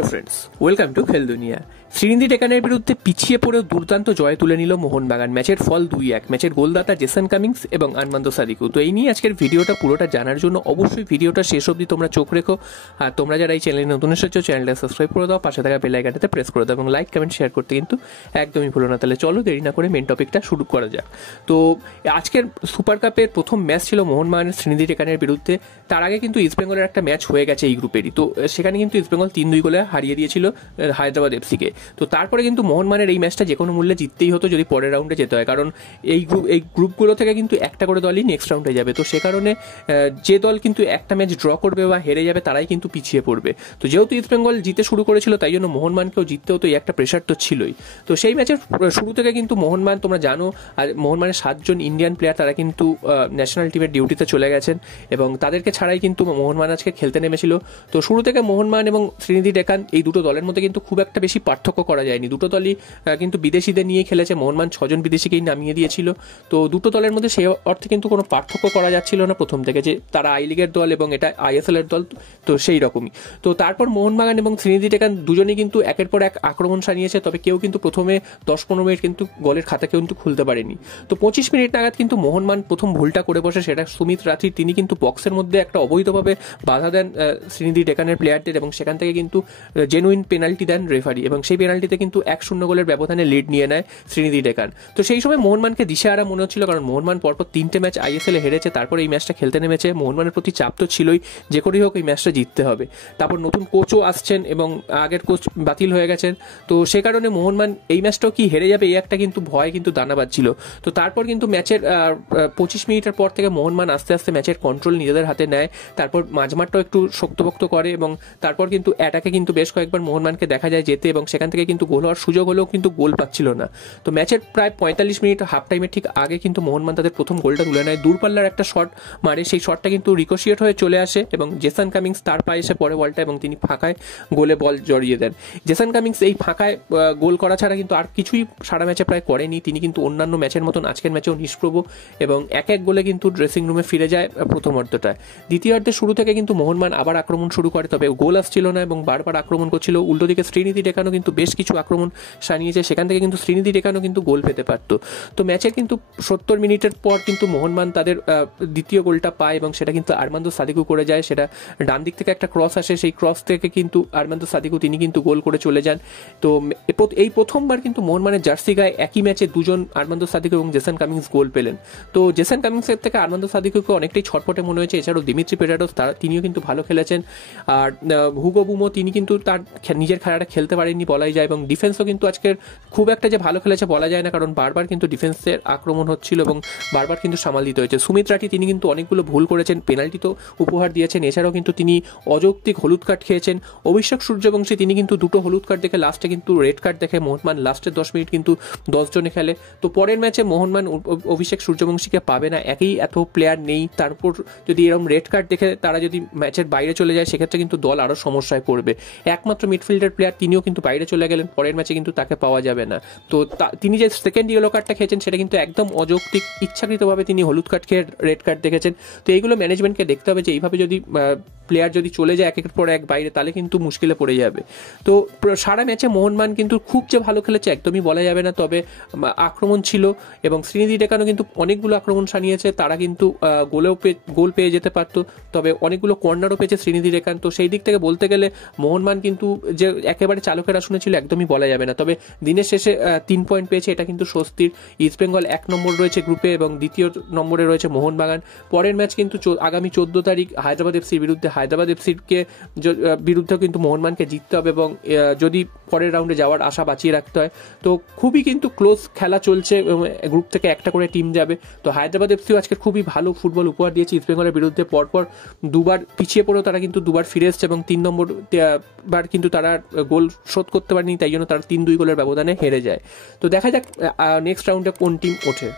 Hello friends, welcome to খেল দুনিয়া। শ্রীনিধি টেকানের বিরুদ্ধে পিছিয়ে পড়েও দুর্দান্ত জয় তুলে নিল মোহনবাগান। ম্যাচের ফল 2-1। ম্যাচের গোলদাতা জেসন কামিংস এবং আরমান্দো সাদিকু। তো এই নিয়ে আজকের ভিডিওটা পুরোটা জানার জন্য অবশ্যই ভিডিওটা শেষ অবধি তোমরা চোখ রেখো। আর তোমরা যারা এই চ্যানেলে নতুন এসেছো চ্যানেলটা সাবস্ক্রাইব করে দাও, পাশে থাকা বেল আইকনটাতে প্রেস করে দাও এবং লাইক কমেন্ট শেয়ার করতে কিন্তু একদমই ভুলো না। তাহলে চলো দেরি না করে মেন টপিকটা শুরু করা যাক। তো আজকের সুপার কাপের প্রথম ম্যাচ ছিল মোহনবাগানের শ্রীনিধি টেকানের বিরুদ্ধে। তার আগে কিন্তু ইস্টবেঙ্গলের একটা ম্যাচ হয়ে গেছে এই গ্রুপেরই। তো সেখানে কিন্তু ইস্টবেঙ্গল 3-2 গোলে হারিয়ে দিয়েছিল হায়দ্রাবাদ এফসিকে। তো তারপরে কিন্তু মোহনবাগানের এই ম্যাচটা যে কোনো মূল্যে জিততেই হতো যদি পরের রাউন্ডে যেতে হয়, কারণ এই গ্রুপগুলো থেকে কিন্তু একটা করে দলই নেক্সট রাউন্ডে যাবে। তো সে কারণে যে দল কিন্তু একটা ম্যাচ ড্র করবে বা হেরে যাবে তারাই কিন্তু পিছিয়ে পড়বে। তো যেহেতু ইস্টবেঙ্গল জিতে শুরু করেছিল তাই জন্য মোহনবাগানকেও জিততে হতো, এই একটা প্রেশার তো ছিলই। তো সেই ম্যাচের শুরু থেকে কিন্তু মোহনবাগান, তোমরা জানো, আর মোহনবাগানের 7 জন ইন্ডিয়ান প্লেয়ার তারা কিন্তু ন্যাশনাল টিমের ডিউটিতে চলে গেছেন এবং তাদেরকে ছাড়াই কিন্তু মোহনবাগান আজকে খেলতে নেমেছিল। তো শুরু থেকে মোহনবাগান এবং শ্রীনিধি টেকান এই দুটো দলের মধ্যে কিন্তু খুব একটা বেশি পার্থক্য করা যায়নি। দুটো দলই কিন্তু বিদেশিদের নিয়ে খেলেছে। মোহনবাগান 6 জন বিদেশিকেই নামিয়ে দিয়েছিল। তো দুটো দলের মধ্যে সেই অর্থে কিন্তু কোনো পার্থক্য করা যাচ্ছিল না প্রথম থেকে, যে তারা আই লিগের দল এবং এটা আইএসএল এর দল, তো সেই রকমই। তো তারপর মোহনবাগান এবং শ্রীনিধি টেকান দুজনেই কিন্তু একের পর এক আক্রমণ সানিয়েছে, তবে কেউ কিন্তু প্রথমে 10-15 মিনিট কিন্তু গোলের খাতা কিন্তু খুলতে পারেনি। তো 25 মিনিট নাগাদ কিন্তু মোহনবাগান প্রথম ভুলটা করে বসে, সেটা সুমিত রাঠি। তিনি কিন্তু বক্সের মধ্যে একটা অবৈধভাবে বাধা দেন শ্রীনিধি টেকানের প্লেয়ারদের এবং সেখান থেকে কিন্তু জেনুইন পেনাল্টি দেন রেফারি এবং সেই পেনাল্টিতে কিন্তু 1-0 গোলের ব্যবধানে লিড নিয়ে নেয় শ্রীনিধি টেকান। তো সেই সময় মোহনবাগানকে দিশেহারা মনে হচ্ছিল, কারণ মোহনবাগান পরপর 3টে ম্যাচ আইএসএল এ হেরেছে, তারপর এই ম্যাচটা খেলতে নেমেছে। মোহনবাগানের প্রতি চাপ তো ছিলই, যে করেই হোক এই ম্যাচটা জিততে হবে। তারপর নতুন কোচও আসছেন এবং আগের কোচ বাতিল হয়ে গেছেন। তো সে কারণে মোহনবাগান এই ম্যাচটাও কি হেরে যাবে এই একটা কিন্তু ভয় কিন্তু দানা বাজছিল। তো তারপর কিন্তু ম্যাচের 25 মিনিটের পর থেকে মোহনবাগান আস্তে আস্তে ম্যাচের কন্ট্রোল নিজেদের হাতে নেয়। তারপর মাঝমাঠটাও একটু শক্তপোক্ত করে এবং তারপর কিন্তু অ্যাটাকে কিন্তু বেশ কয়েকবার মোহনবাগানকে দেখা যায় যেতে এবং সেখান থেকে কিন্তু গোল হওয়ার সুযোগ হলেও কিন্তু গোল পাচ্ছিল না। তো ম্যাচের প্রায় 45 মিনিট হাফ টাইমের ঠিক আগে কিন্তু মোহনবাগান তাদের প্রথম গোলটা তুলে নেয়। দূরপাল্লার একটা শট মারে, সেই শটটা কিন্তু রিকোশিয়েট হয়ে চলে আসে এবং জেসন কামিংস তার পায়ে এসে পড়ে বলটা এবং তিনি ফাঁকায় গোলে বল জড়িয়ে দেন। জেসন কামিংস এই ফাঁকায় গোল করা ছাড়া কিন্তু আর কিছুই সারা ম্যাচে প্রায় করেনি। তিনি কিন্তু অন্যান্য ম্যাচের মতন আজকের ম্যাচেও নিষ্প্রভ এবং এক গোলে কিন্তু ড্রেসিং রুমে ফিরে যায় প্রথম অর্ধটায়। দ্বিতীয়ার্ধের শুরু থেকে কিন্তু মোহনবাগান আবার আক্রমণ শুরু করে, তবে গোল আসছিল না এবং বারবার আক্রমণ করছিল। উল্টো দিকে শ্রীনিধি টেকানও কিন্তু বেশ কিছু আক্রমণ সানিয়েছে, সেখান থেকে কিন্তু শ্রীনিধি টেকানও কিন্তু গোল পেতে পারতো। তো ম্যাচের কিন্তু 70 মিনিটের পর কিন্তু মোহনবাগান তাদের দ্বিতীয় গোলটা পায় এবং সেটা কিন্তু আরমান্দো সাদিকু করে যায়। সেটা ডান দিক থেকে একটা ক্রস আসে, সেই ক্রস থেকে কিন্তু আরমান্দো সাদিকু তিনি কিন্তু গোল করে চলে যান। তো এই প্রথমবার কিন্তু মোহনবাগানের জার্সি গায়ে একই ম্যাচে দুজন আরমান্দো সাদিকু এবং জেসন কামিংস গোল পেলেন। তো জেসন কামিংসের থেকে আরমান্দো সাদিকুকে অনেকটাই ছটফটে মনে হয়েছে। এছাড়াও দিমিত্রি পেটারোস তিনিও কিন্তু ভালো খেলেছেন। আর হুগো বুমো তিনি কিন্তু তার নিজের খেলাটা খেলতে পারেননি বলাই যায় এবং ডিফেন্সও কিন্তু আজকের খুব একটা যে ভালো খেলেছে বলা যায় না, কারণ বারবার কিন্তু ডিফেন্সের আক্রমণ হচ্ছিল এবং বারবার কিন্তু সামাল দিতে হয়েছে। সুমিত রাঠি তিনি কিন্তু অনেকগুলো ভুল করেছেন, পেনাল্টি তো উপহার দিয়েছেন, এছাড়াও কিন্তু তিনি অযৌক্তিক হলুদ কার্ড খেয়েছেন। অভিষেক সূর্যবংশী তিনি কিন্তু 2টো হলুদ কার্ড দেখে লাস্টে কিন্তু রেড কার্ড দেখে মোহনবাগান লাস্টের 10 মিনিট কিন্তু 10 জনে খেলে। তো পরের ম্যাচে মোহনবাগান অভিষেক সূর্যবংশীকে পাবে না, এত প্লেয়ার নেই। তারপর যদি এরকম রেড কার্ড দেখে তারা যদি ম্যাচের বাইরে চলে যায় সেক্ষেত্রে কিন্তু দল আরও সমস্যায় পড়বে। একমাত্র মিডফিল্ডার প্লেয়ার তিনিও কিন্তু বাইরে চলে গেলেন, পরের ম্যাচে কিন্তু তাকে পাওয়া যাবে না। তো তিনি যে সেকেন্ড ইয়েলো কার্ডটা খেয়েছেন সেটা কিন্তু একদম অযৌক্তিক, ইচ্ছাকৃতভাবে তিনি হলুদ কার্ড খেয়ে রেড কার্ড দেখেছেন। তো এইগুলো ম্যানেজমেন্টকে দেখতে হবে যে এইভাবে যদি প্লেয়ার যদি চলে যায় একের পর এক বাইরে তাহলে কিন্তু মুশকিলে পড়ে যাবে। তো সারা ম্যাচে মোহনবাগান কিন্তু খুব যে ভালো খেলেছে একদমই বলা যাবে না, তবে আক্রমণ ছিল এবং শ্রীনিধি টেকানও কিন্তু অনেকগুলো আক্রমণ সানিয়েছে। তারা কিন্তু গোল পেয়ে যেতে পারতো, তবে অনেকগুলো কর্নারও পেয়েছে শ্রীনিধি টেকান। তো সেই দিক থেকে বলতে গেলে মোহনবাগান কিন্তু যে একেবারে চালকের আসনে ছিল একদমই বলা যাবে না, তবে দিনের শেষে 3 পয়েন্ট পেয়েছে, এটা কিন্তু স্বস্তির। ইস্টবেঙ্গল 1 নম্বর রয়েছে গ্রুপে এবং দ্বিতীয় নম্বরে রয়েছে মোহনবাগান। পরের ম্যাচ কিন্তু আগামী 14 তারিখ হায়দ্রাবাদ এফসির বিরুদ্ধে। হায়দ্রাবাদ এফসিকে বিরুদ্ধে কিন্তু মোহনবাগানকে জিততে হবে এবং যদি পরের রাউন্ডে যাওয়ার আশা বাঁচিয়ে রাখতে হয়। তো খুবই কিন্তু ক্লোজ খেলা চলছে, গ্রুপ থেকে একটা করে টিম যাবে। তো হায়দ্রাবাদ এফসিও আজকে খুবই ভালো ফুটবল উপহার দিয়েছে ইস্টবেঙ্গলের বিরুদ্ধে। পরপর দুবার পিছিয়ে পড়েও তারা কিন্তু দুবার ফিরে এসছে এবং 3 নম্বর বার কিন্তু তারা গোল শোধ করতে পারেনি, তাই জন্য তারা 3-2 গোলের ব্যবধানে হেরে যায়। তো দেখা যাক নেক্সট রাউন্ডে কোন টিম ওঠে।